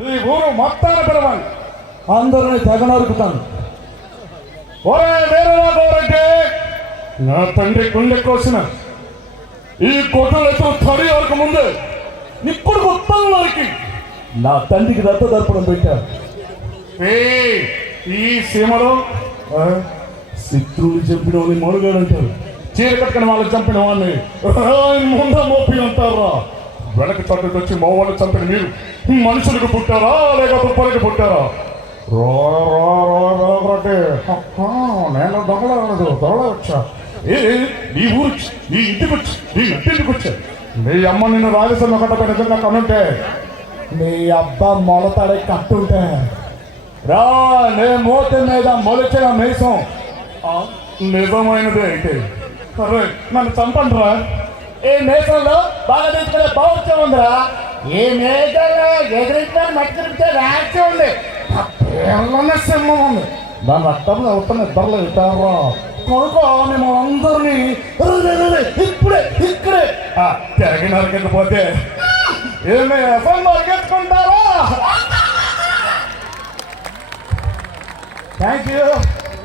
ఈ ఊరు మొత్తాన పిలవాలి అందరిని తెగ నరుకుతాను ఒరే వీరరా నా తండ్రి గుండె కోసిన ఈ కొట్టులు తడి వరకు ముందు ఇప్పుడు మొత్తం నరికి నా తండ్రికి రద్ద దర్పణం పెట్టారు. ఈ సీమలో ఆ, శత్రువుని చంపిన వాళ్ళని మనుగాడు అంటారు చీర కట్టుకుని వాళ్ళు చంపిన వాళ్ళని. ముందు ముంద మోపి అంటారు వెనక చట్టుకు వచ్చి మా చంపిన మీరు మనుషులకు పుట్టారా? లేక తుప్పలకి పుట్టారా? రో రో రో రో రాటే. నేను దొంగలేదు దొంగ వచ్చా. ఏ నీ ఊరు నీ ఇంటికి వచ్చి నీ ఇంటికి వచ్చా. మీ అమ్మ నిన్ను రాజస్థాన్ ఒకట నిజంగా కనుంటే మీ అబ్బా మొలతాడే కట్టుంటే. రా నే మోత మీద మొలిచిన మేసం. నిజమైనదే అయితే. సరే నన్ను చంపండి రా ఈ మేసంలో బాగా తెచ్చుకునే పౌరుషం ఉందిరా. ఈ మేకల్లో ఎదిరించడానికి మట్టి తిరిగితే రాసి ఉంది పేర్లోనే సింహం ఉంది. దాని రక్తంలో అవుతున్న ఇద్దరులు ఇస్తారా కొడుకు మేము అందరినీ ఇప్పుడే ఇక్కడే. ఆ, తిరిగి నరకెళ్ళిపోతే ఏమి ఎఫ్ఎం నరికెత్తుకుంటారా థ్యాంక్ యూ